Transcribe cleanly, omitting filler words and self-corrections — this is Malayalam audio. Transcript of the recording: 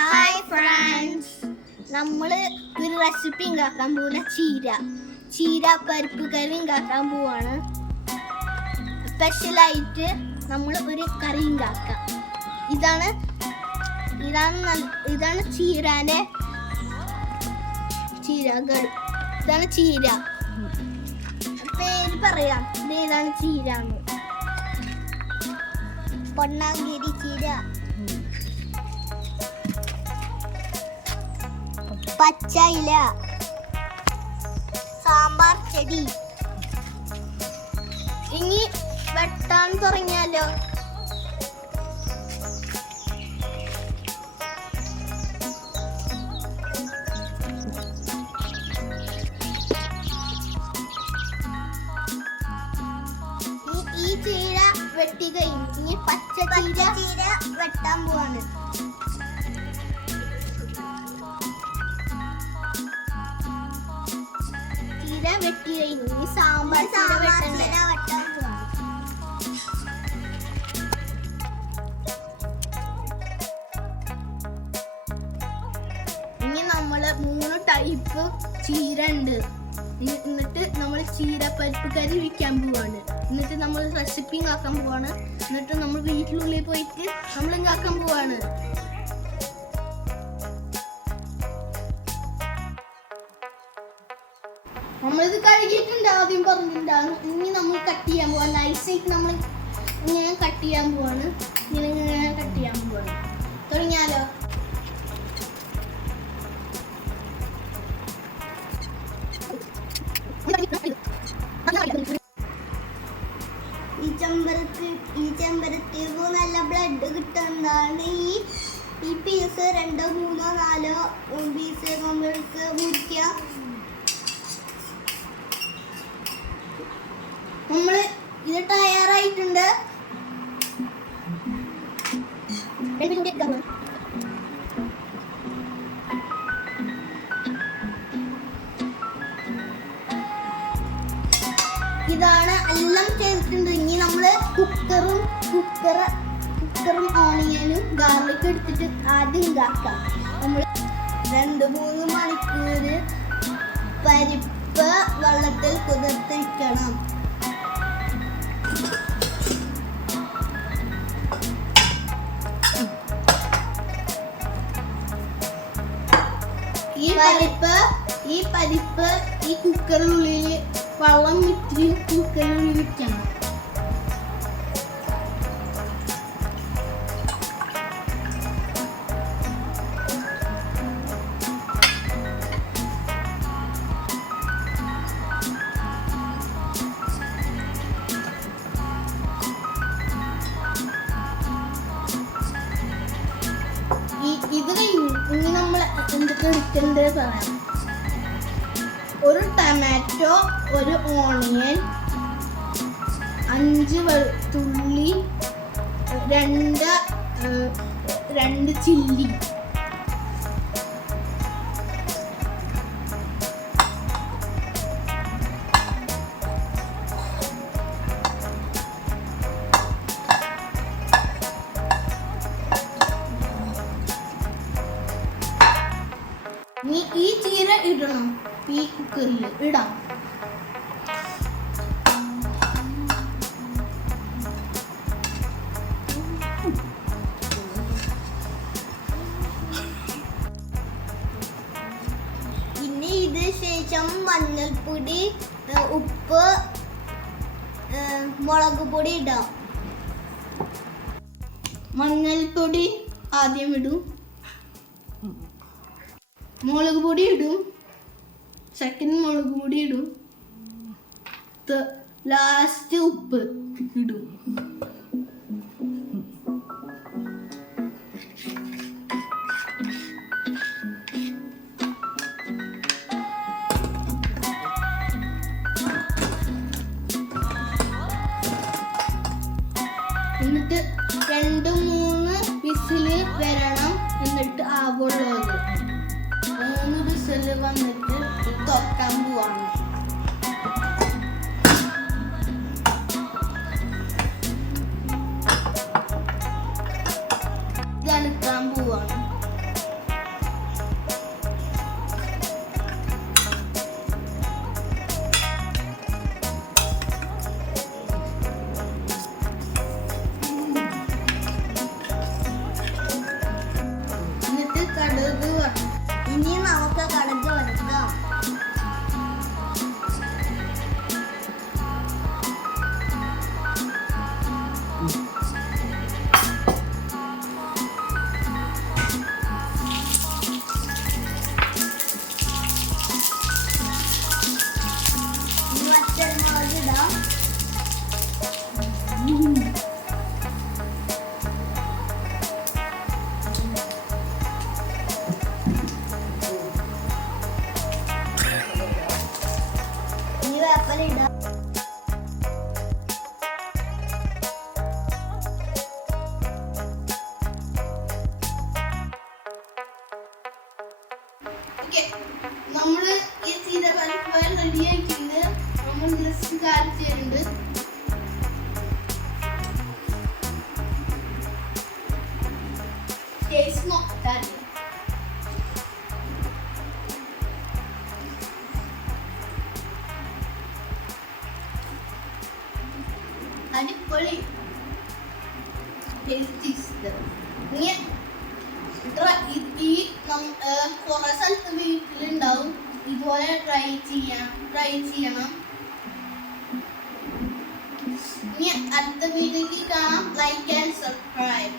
ഹായ് ഫ്രണ്ട്സ്, നമ്മൾ ഒരു റെസിപ്പി ഉണ്ടാക്കാൻ പോകുന്ന ചീര പരിപ്പ് കറി ഉണ്ടാക്കാൻ പോവാണ്. സ്പെഷ്യലായിട്ട് നമ്മൾ ഒരു കറി ഉണ്ടാക്കാം. ഇതാണ് ചീരകൾ. ഇതാണ് ചീര. പേര് പറയാം, ഇതേതാണ് ചീര. പൊന്നാങ്കേരി ചീര, പച്ച ഇല, സാമ്പാർ ചെടി. ഇനി വെട്ടാൻ തുടങ്ങിയാലോ? ഈ ചീര വെട്ടി കഴിഞ്ഞു. ഇനി പച്ച ചീര വെട്ടാൻ പോവാണ്. വെട്ടി കഴിഞ്ഞു. ഇനി സാമ്പാർ വെട്ടാൻ പോവാണ്. ഇനി നമ്മള് 3 ടൈപ്പ് ചീര ഉണ്ട്. എന്നിട്ട് നമ്മൾ ചീര പരിപ്പ് കറി വയ്ക്കാൻ പോവാണ്. എന്നിട്ട് നമ്മൾ റെസിപ്പി ആക്കാൻ പോവാണ്. എന്നിട്ട് നമ്മൾ വീട്ടിനുള്ളിൽ പോയിട്ട് നമ്മൾ ഉണ്ടാക്കാൻ പോവാണ്. നമ്മളിത് കഴുകിയിട്ടുണ്ട്, ആദ്യം പറഞ്ഞിട്ടുണ്ടാകും. ഇനി നമ്മൾ കട്ട് ചെയ്യാൻ പോവാണ്. നൈസായിട്ട് നമ്മൾ ഇങ്ങനെ കട്ട് ചെയ്യാൻ പോവാണ്. ഇങ്ങനെ കട്ട് ചെയ്യാൻ പോവാണ്. തുടങ്ങിയാലോ? ഈ ചെമ്പരത്തി നല്ല ബ്ലഡ് കിട്ടുന്നതാണ്. ഈ പീസ് 2, 3, 4 പീസ് നമ്മൾക്ക് മുറിക്കാം. നമ്മള് ഇത് തയ്യാറായിട്ടുണ്ട്. ഇതാണ് എല്ലാം ചേർത്തിട്ടുണ്ട്. ഇനി നമ്മള് കുക്കറും ഓണിയനും ഗാർലിക് എടുത്തിട്ട് ആദ്യം ഉണ്ടാക്കാം. നമ്മൾ 2-3 മണിക്കൂർ പരിപ്പ് വെള്ളത്തിൽ കുതിർത്തിരിക്കണം. ഈ പരിപ്പ് ഈ കുക്കറിനുള്ളിൽ വെള്ളം ഇത്തിരി കുക്കറിനുള്ളിൽ വെക്കണം. ഇത് കഴിഞ്ഞു. ഇനി നമ്മൾ എന്തൊക്കെ എടുക്കേണ്ടത് പറയാം. ഒരു ടൊമാറ്റോ, ഒരു ഓണിയൻ, 5 വെളുത്തുള്ളി, 2 ചില്ലി. ഈ ചീര ഇടണം. ഈ കുക്കറിൽ ഇടാം. പിന്നെ ഇത് ശേഷം മഞ്ഞൾപ്പൊടി, ഉപ്പ്, മുളക് പൊടി ഇടാം. മഞ്ഞൾപ്പൊടി ആദ്യം ഇടും, മുളക് പൊടി ഇടും, സെക്കൻഡ് മുളക് പൊടി ഇടും, ലാസ്റ്റ് ഉപ്പ് ഇടും. എന്നിട്ട് 2-3 വിസില് വരണം. എന്നിട്ട് ആവുള്ളത് 3 വിസില് വന്നിട്ട് തുറക്കാൻ പോവാണ്. ഓക്കെ, നമ്മള് ഈ ചീരപ്പരിപ്പ് റെഡി ആയിട്ടുണ്ട്. നമ്മൾ ഡ്രസ് കാണിച്ചിട്ടുണ്ട്. ടേസ്റ്റ് നോക്കാൻ അടിപൊളി ടേസ്റ്റ്. കുറെ സ്ഥലത്ത് വീട്ടിലുണ്ടാവും. ഇതുപോലെ ട്രൈ ചെയ്യണം. ഇനി അടുത്ത വീഡിയോയിൽ കാണാം. Like and subscribe.